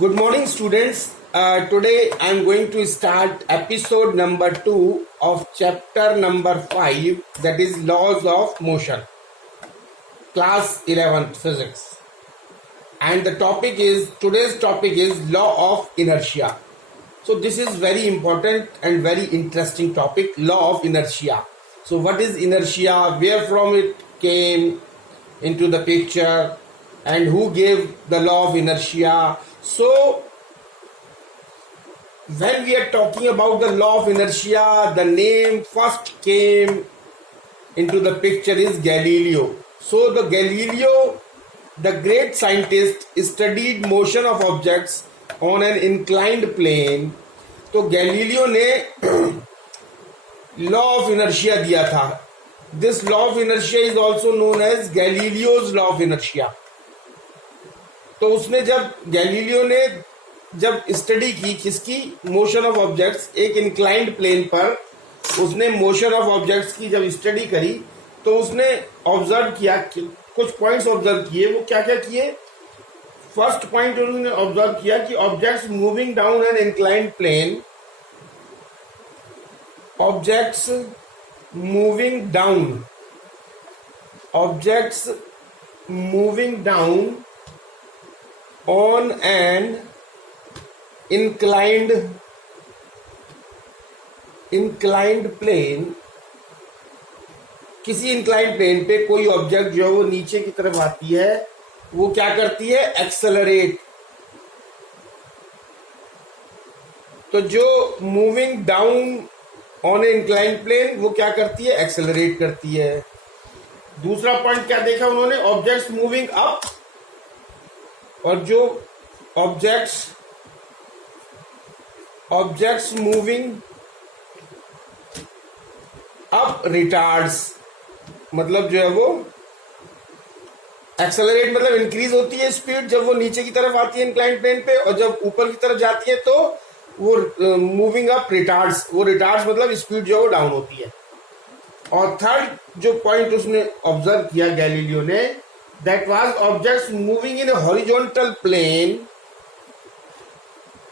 Good morning, students. Today I am going to start episode number 2 of chapter number 5, that is Laws of Motion, class 11th physics. And today's topic is Law of Inertia. So this is very important and very interesting topic, Law of Inertia. So what is inertia, where from it came into the picture, and who gave the law of inertia. So when we are talking about the law of inertia, the name first came into the picture is Galileo. So the Galileo, the great scientist, studied motion of objects on an inclined plane. तो Galileo ने law of inertia दिया था. This law of inertia is also known as Galileo's law of inertia. तो उसने Galileo ने जब study की किसकी, मोशन ऑफ ऑब्जेक्ट्स, एक इंक्लाइंड प्लेन पर उसने मोशन ऑफ ऑब्जेक्ट्स की जब स्टडी करी तो उसने ऑब्जर्व किया, कुछ पॉइंट्स ऑब्जर्व किए. वो क्या क्या किए? फर्स्ट पॉइंट उन्होंने ऑब्जर्व किया कि objects moving down an inclined plane, objects moving down on an inclined plane, किसी इंक्लाइंड प्लेन पे कोई ऑब्जेक्ट जो है वो नीचे की तरफ आती है, वो क्या करती है? एक्सेलरेट. तो जो moving down on a inclined plane वो क्या करती है? एक्सेलरेट करती है. दूसरा पॉइंट क्या देखा उन्होंने? ऑब्जेक्ट्स मूविंग अप, और जो ऑब्जेक्ट्स मूविंग अप रिटार्ड्स, मतलब जो है वो एक्सेलरेट मतलब इंक्रीज होती है स्पीड जब वो नीचे की तरफ आती है इंक्लाइंड प्लेन पे, और जब ऊपर की तरफ जाती है तो वो मूविंग अप रिटार्ड्स, वो रिटार्ड्स मतलब स्पीड जो है वो डाउन होती है. और थर्ड जो पॉइंट उसने ऑब्जर्व किया गैलीलियो ने, that was objects moving in a horizontal plane.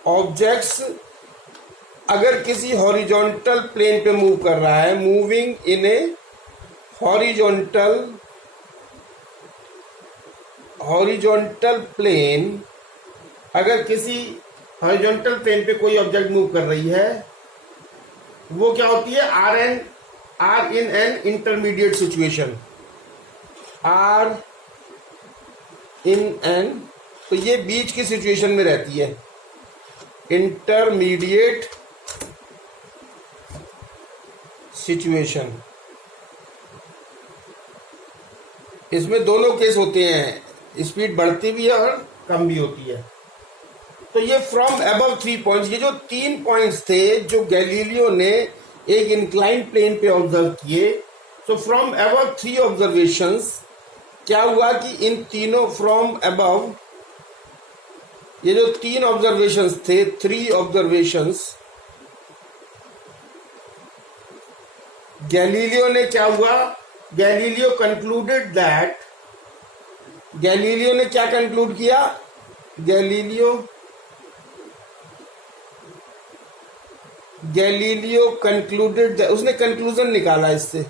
Objects अगर किसी हॉरिजॉन्टल प्लेन पे मूव कर रहा है, moving in a horizontal plane, अगर किसी हॉरिजॉन्टल प्लेन पे कोई ऑब्जेक्ट मूव कर रही है, वो क्या होती है? Are in an intermediate situation. Are in an, तो ये बीच की सिचुएशन में रहती है, इंटरमीडिएट सिचुएशन. इसमें दोनों केस होते हैं, स्पीड बढ़ती भी है और कम भी होती है. तो ये फ्रॉम अबव 3 पॉइंट्स, ये जो 3 पॉइंट्स थे जो गैलीलियो ने एक इंक्लाइंड प्लेन पे ऑब्जर्व किए. सो फ्रॉम अबव 3 ऑब्जर्वेशंस क्या हुआ कि इन तीनों फ्रॉम अबव, ये जो 3 ऑब्जर्वेशंस थे, 3 ऑब्जर्वेशंस, गैलीलियो ने क्या हुआ? गैलीलियो ने क्या कंक्लूड किया? गैलीलियो कंक्लूडेड, उसने कंक्लूजन निकाला इससे,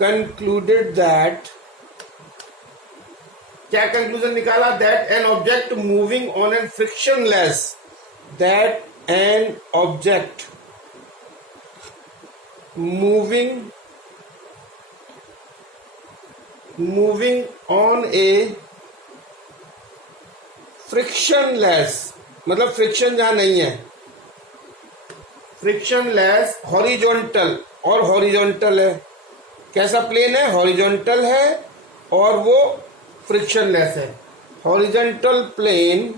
कंक्लूडेड दैट, क्या कंक्लूजन निकाला? That an object moving on an frictionless, that an object moving on A frictionless, मतलब फ्रिक्शन जहां नहीं है, फ्रिक्शनलेस हॉरिजॉन्टल, और हॉरिजॉन्टल है, कैसा प्लेन है? हॉरिजॉन्टल है और वो फ्रिक्शनलेस है. हॉरिजॉन्टल प्लेन,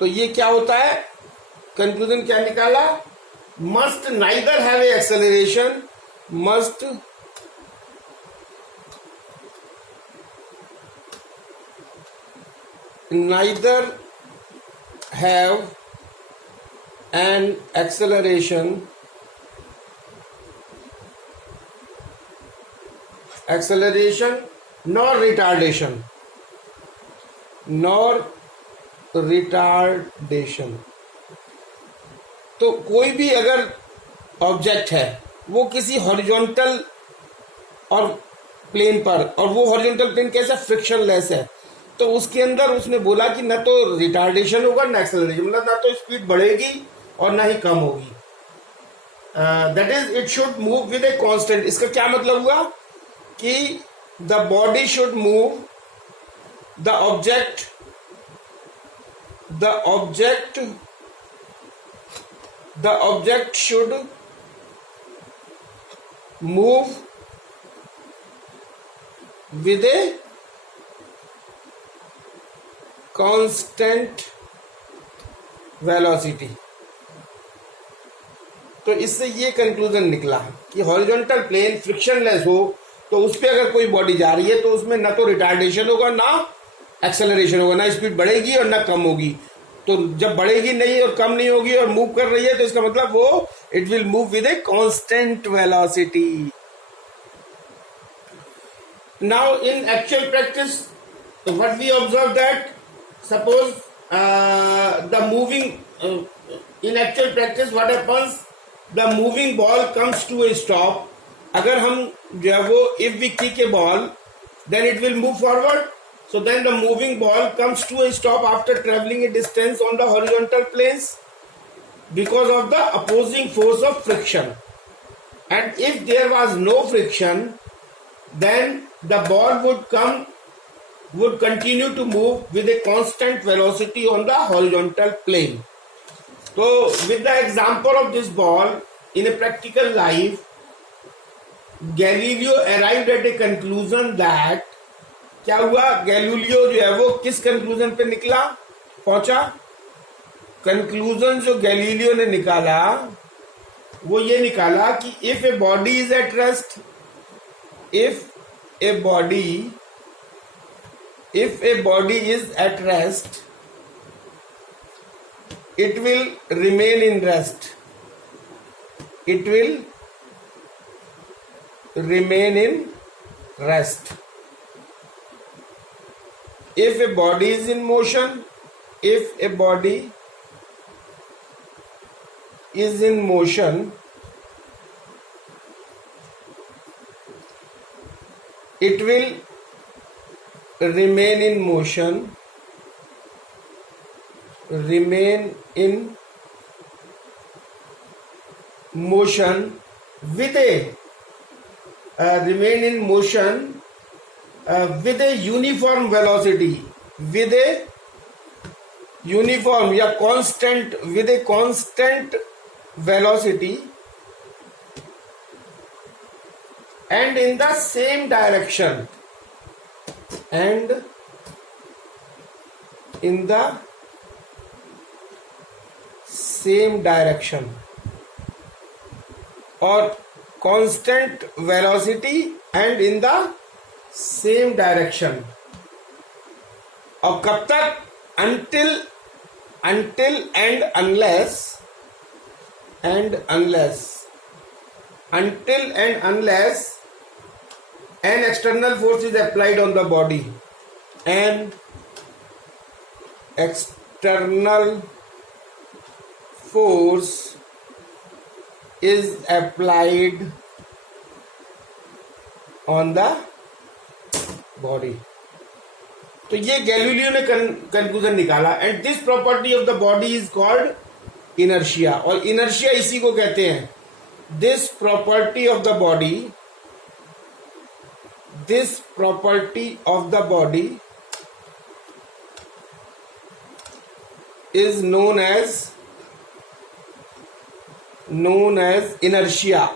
तो ये क्या होता है? कंक्लूजन क्या निकाला? Must neither have a acceleration, must neither have an acceleration nor retardation. nor retardation. तो कोई भी अगर ऑब्जेक्ट है वो किसी हॉरिजॉन्टल और प्लेन पर, और वो हॉरिजॉन्टल प्लेन कैसा, फ्रिक्शनलेस है, तो उसके अंदर उसने बोला कि ना तो रिटार्डेशन होगा ना एक्सेलरेशन, मतलब ना तो स्पीड बढ़ेगी और ना ही कम होगी. That is it should move with a constant. इसका क्या मतलब हुआ कि the body should move, the object should move with a constant velocity. तो इससे ये कंक्लूजन निकला कि हॉरिजॉन्टल प्लेन फ्रिक्शनलेस हो तो उस पर अगर कोई बॉडी जा रही है तो उसमें ना तो रिटार्डेशन होगा ना एक्सेलरेशन होगा, ना स्पीड बढ़ेगी और ना कम होगी. तो जब बढ़ेगी नहीं और कम नहीं होगी और मूव कर रही है तो इसका मतलब वो it will move with a constant velocity. Now in actual practice what we observe that suppose the moving in actual practice what happens, the moving ball comes to a stop. अगर हम जो है वो if we kick a ball then it will move forward. So then the moving ball comes to a stop after traveling a distance on the horizontal planes because of the opposing force of friction. And if there was no friction, then the ball would continue to move with a constant velocity on the horizontal plane. So with the example of this ball in a practical life, Galileo arrived at a conclusion that क्या हुआ, Galileo जो है वो किस conclusion पे पहुंचा. Conclusion जो Galileo ने निकाला वो ये निकाला कि if a body is at rest, if a body is at rest, it will remain in rest. It will remain in rest. If a body is in motion, if a body is in motion, it will remain in motion, remain in motion with a remain in motion with a uniform velocity, with a uniform या constant, with a constant velocity and in the same direction, and in the same direction, or constant velocity and in the same direction. और कब तक, until and unless an external force is applied on the body. An external force is applied on the body. तो ये Galileo ने conclusion निकाला. And this property of the body is called inertia. और inertia इसी को कहते हैं. This property of the body is known as inertia.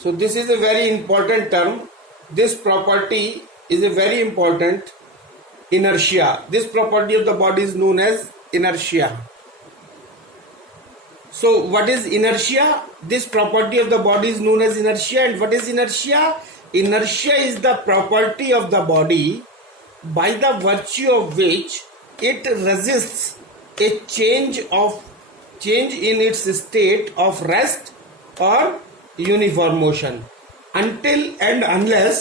So this is a very important term. This property is a very important inertia. This property of the body is known as inertia. So what is inertia? This property of the body is known as inertia. And what is inertia? Inertia is the property of the body by the virtue of which it resists a change in its state of rest or uniform motion until and unless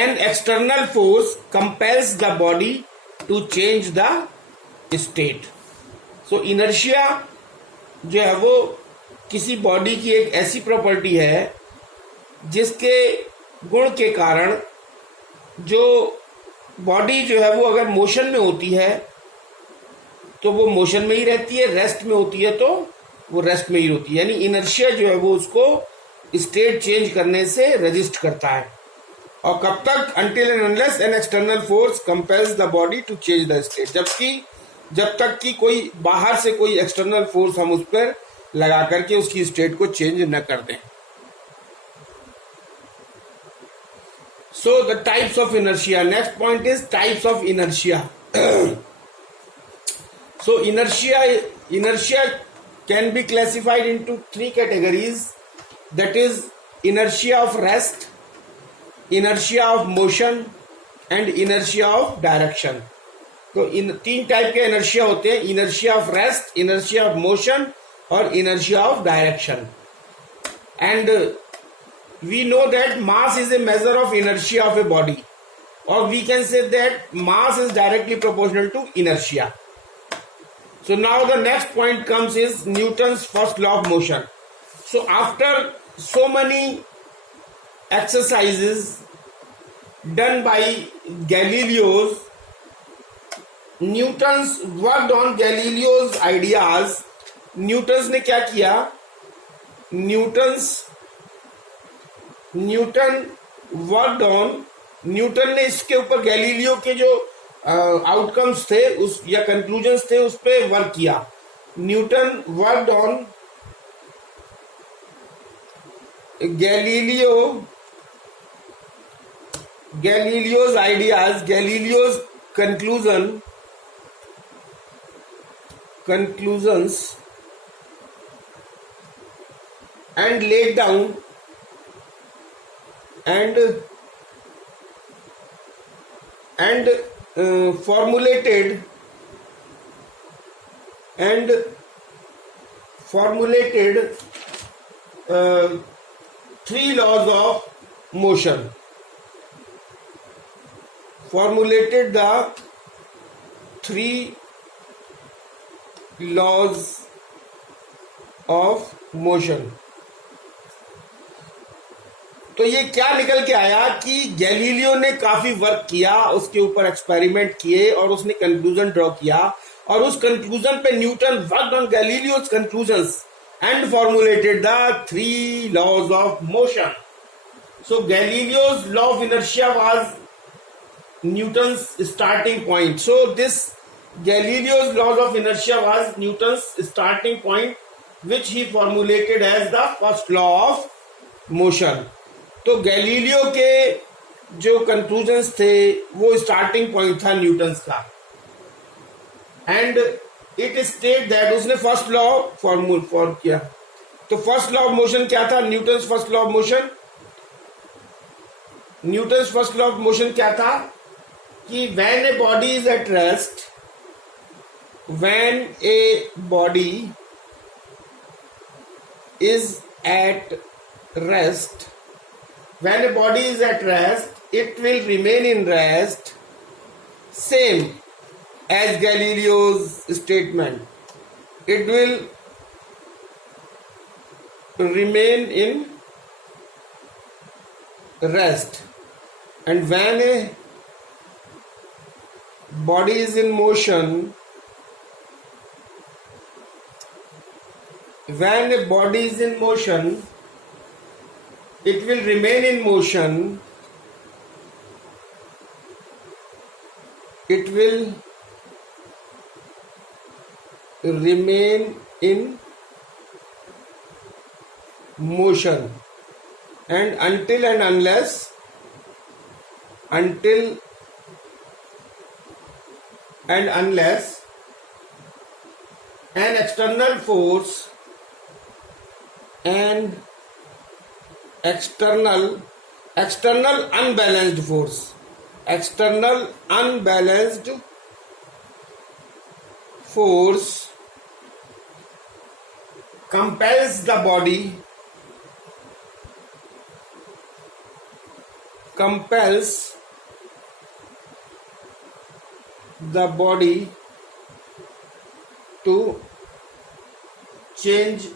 an external force compels the body to change the state. So inertia जो है वो किसी body की एक ऐसी property है जिसके गुण के कारण जो बॉडी जो है वो अगर मोशन में होती है तो वो मोशन में ही रहती है, रेस्ट में होती है तो वो रेस्ट में ही होती है। यानी इनर्शिया जो है वो उसको स्टेट चेंज करने से रजिस्ट करता है। और कब तक? until and unless an external force compels the body to change the state, जब तक कि कोई बाहर से कोई एक्सटर्नल फोर्स हम उस पर लगा करके उसकी स्टेट को चेंज न कर दें। So the types of inertia. Next point is types of inertia. So inertia can be classified into three categories. That is inertia of rest, inertia of motion and inertia of direction. तो इन तीन type के inertia होते हैं, inertia of rest, inertia of motion और inertia of direction. And we know that mass is a measure of inertia of a body, or we can say that mass is directly proportional to inertia. So now the next point comes is Newton's first law of motion. So after so many exercises done by Galileo's, Newton's worked on Galileo's ideas. Newton's ने क्या किया? Newton worked on, Newton ने इसके ऊपर Galileo के जो outcomes थे उस या कंक्लूजन्स थे उस पे वर्क किया। Newton worked on Galileo's ideas, Galileo's conclusions and laid down and formulated three laws of motion. Formulated the three laws of motion. तो ये क्या निकल के आया कि गैलीलियो ने काफी वर्क किया, उसके ऊपर एक्सपेरिमेंट किए और उसने कंक्लूजन ड्रॉ किया, और उस कंक्लूजन पे Newton worked on Galileo's conclusions and formulated the three laws of motion. So Galileo's law of inertia was Newton's starting point. So this Galileo's laws of inertia was Newton's starting point which he formulated as the first law of motion. तो Galileo के जो conclusions थे वो starting point था Newton's का. And it state that उसने first law form किया. तो फर्स्ट लॉ ऑफ मोशन क्या था? Newton's first law of motion. Newton's first law of motion क्या था कि when a body is at rest, when a body is at rest, when a body is at rest, it will remain in rest, same as Galileo's statement. It will remain in rest, and when a body is in motion, when a body is in motion, it will remain in motion. It will remain in motion, and until and unless an external force, an external unbalanced force, external unbalanced force compels the body compels the body to change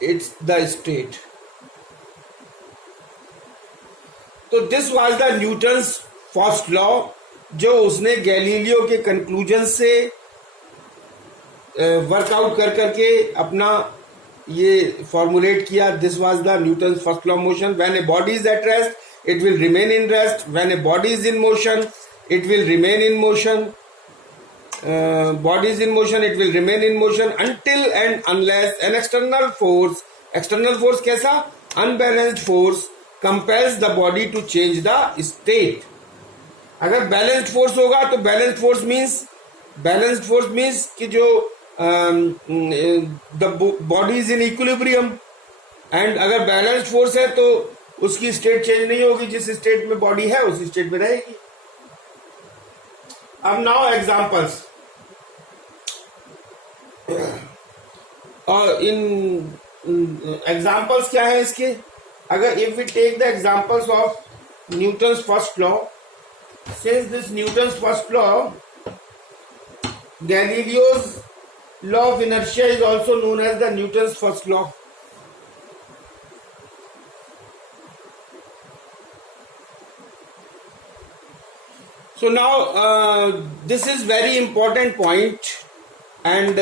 its the state. तो this was the Newton's first law, जो उसने Galileo के conclusion से workout कर करके अपना ये formulate किया. This was the Newton's first law motion. When a body is at rest it will remain in rest. When a body is in motion it will remain in motion. Body is in motion, it will remain in motion until and unless an external force कैसा, unbalanced force compels the body to change the state. अगर balanced force होगा तो balanced force means कि जो the body is in equilibrium, and अगर balanced force है तो उसकी state change नहीं होगी. जिस state में body है उसी state में रहेगी. अब now examples. और इन एग्जाम्पल्स क्या है इसके? अगर if we take the examples of Newton's first law, since this Newton's first law, Galileo's law of inertia is also known as the Newton's first law. So now this is very important point, and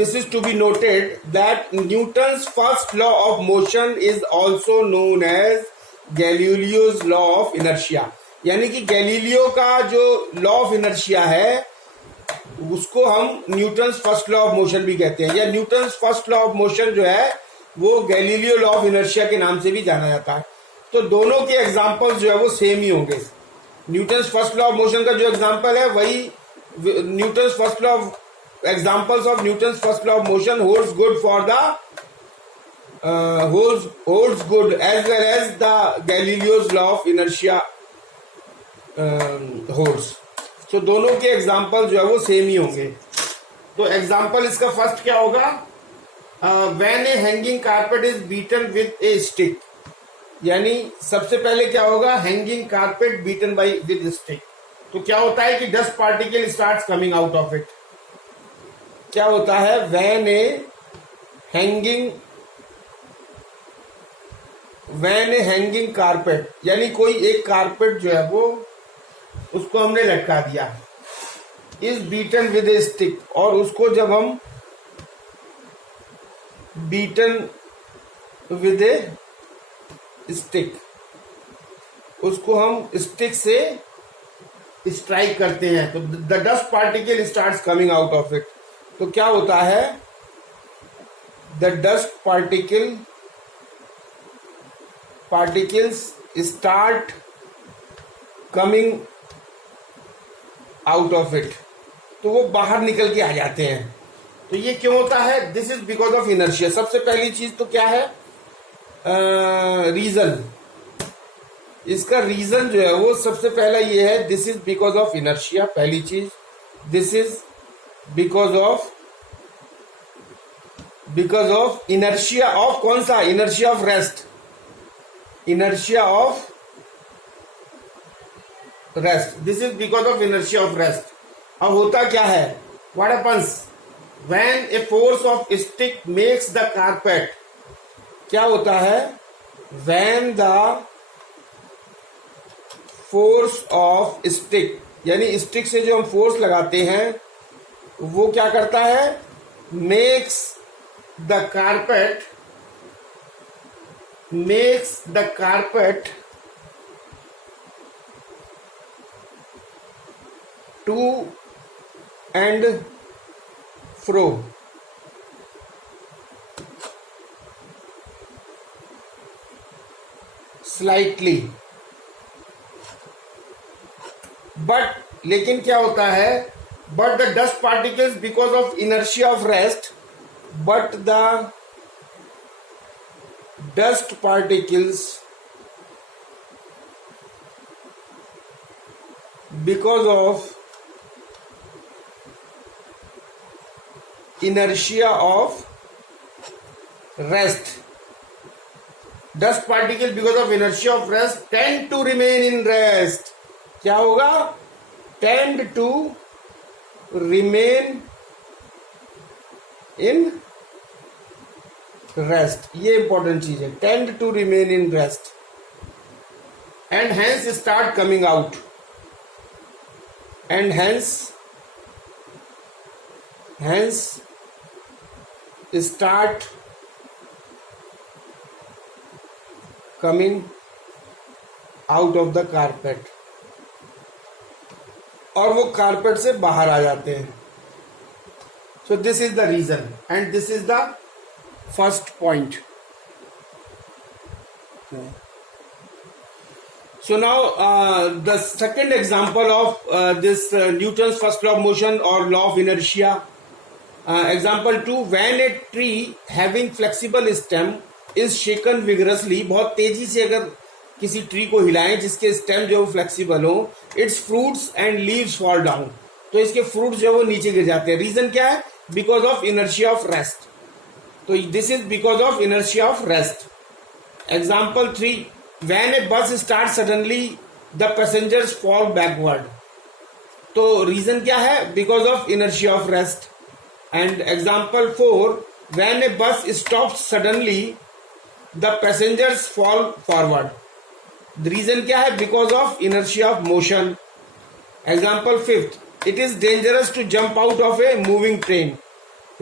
this is to be noted that Newton's first law of motion is also known as Galileo's law of inertia. यानी कि Galileo का जो law of inertia है उसको हम Newton's first law of motion भी कहते हैं, या Newton's first law of motion जो है वो गैलीलियो लॉ ऑफ इनर्शिया के नाम से भी जाना जाता है. तो दोनों के एग्जाम्पल्स जो है वो सेम ही होंगे. Newton's first law of motion का जो एग्जांपल है वही Newton's first law of examples of Newton's first law of motion holds good for the holds good as well as the Galileo's law of inertia holds. तो दोनों के example जो है वो सेम ही होंगे. तो एग्जांपल इसका फर्स्ट क्या होगा? When A hanging carpet is beaten with A stick. यानी सबसे पहले क्या होगा? Hanging carpet beaten by with stick. तो क्या होता है कि dust particle starts coming out of it. क्या होता है? व्हेन ए हैंगिंग कारपेट, यानी कोई एक कारपेट जो है वो उसको हमने लटका दिया, is beaten with A stick, और उसको जब हम बीटन विद ए स्टिक, उसको हम स्टिक से स्ट्राइक करते हैं तो the dust particle starts coming out of it. तो क्या होता है? The dust particles start coming out of it. तो वो बाहर निकल के आ जाते हैं. तो ये क्यों होता है? This is because of inertia. सबसे पहली चीज तो क्या है? रीजन. इसका रीजन जो है वो सबसे पहला ये है, this is because of inertia. पहली चीज, this is because of inertia of कौन सा? Inertia of rest. Inertia of rest. This is because of inertia of rest. अब होता क्या है? What happens when a force of stick makes the carpet. क्या होता है? When the force of stick, यानी स्टिक से जो हम फोर्स लगाते हैं वो क्या करता है? Makes the carpet to and fro. Slightly. But लेकिन क्या होता है? But the dust particles because of inertia of rest, but the dust particles because of inertia of rest Dust particle because of inertia of rest tend to remain in rest. क्या होगा? Tend to remain in rest. ये important चीज है. Tend to remain in rest and hence start coming out. And hence start coming out of the carpet. और वो carpet से बाहर आ जाते हैं. So this is the reason and this is the first point. So now the second example of this Newton's first law of motion or law of inertia. Example 2, when a tree having flexible stem is shaken vigorously, बहुत तेजी से अगर किसी tree को हिलाएं जिसके stem जो flexible हो, its fruits and leaves fall down, तो इसके फ्रूट्स जो वो नीचे गिर जाते हैं. रीजन क्या है? Because of inertia of rest. तो this is because of inertia of rest. Example 3, when a bus starts suddenly the passengers fall backward. तो रीजन क्या है? Because of inertia of rest. And example 4, when a bus stops suddenly the passengers fall forward. Reason क्या है? Because of inertia of motion. Example 5, it is dangerous to jump out of a moving train.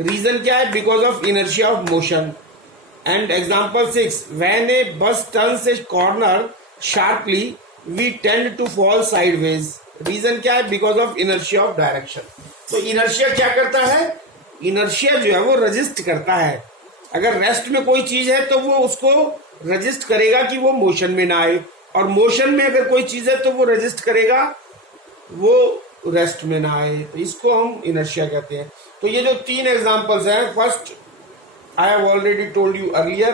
Reason क्या है? Because of inertia of motion. And example 6, when a bus turns a corner sharply, we tend to fall sideways. Reason क्या है? Because of inertia of direction. तो inertia क्या करता है? Inertia जो है वो resist करता है. अगर रेस्ट में कोई चीज है तो वो उसको रेजिस्ट करेगा कि वो मोशन में ना आए, और मोशन में अगर कोई चीज है तो वो रेजिस्ट करेगा वो रेस्ट में ना आए. तो इसको हम इनर्शिया कहते हैं. तो ये जो 3 एग्जांपल्स हैं, first I have already told you earlier,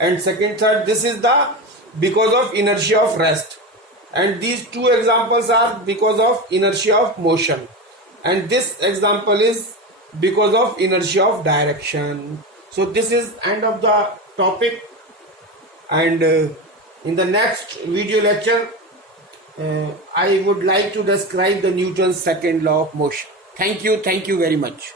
and second, third, this is the because of inertia of rest, and these 2 examples are because of inertia of motion, and this example is because of inertia of direction. So this is end of the topic, and in the next video lecture I would like to describe the Newton's second law of motion. Thank you very much.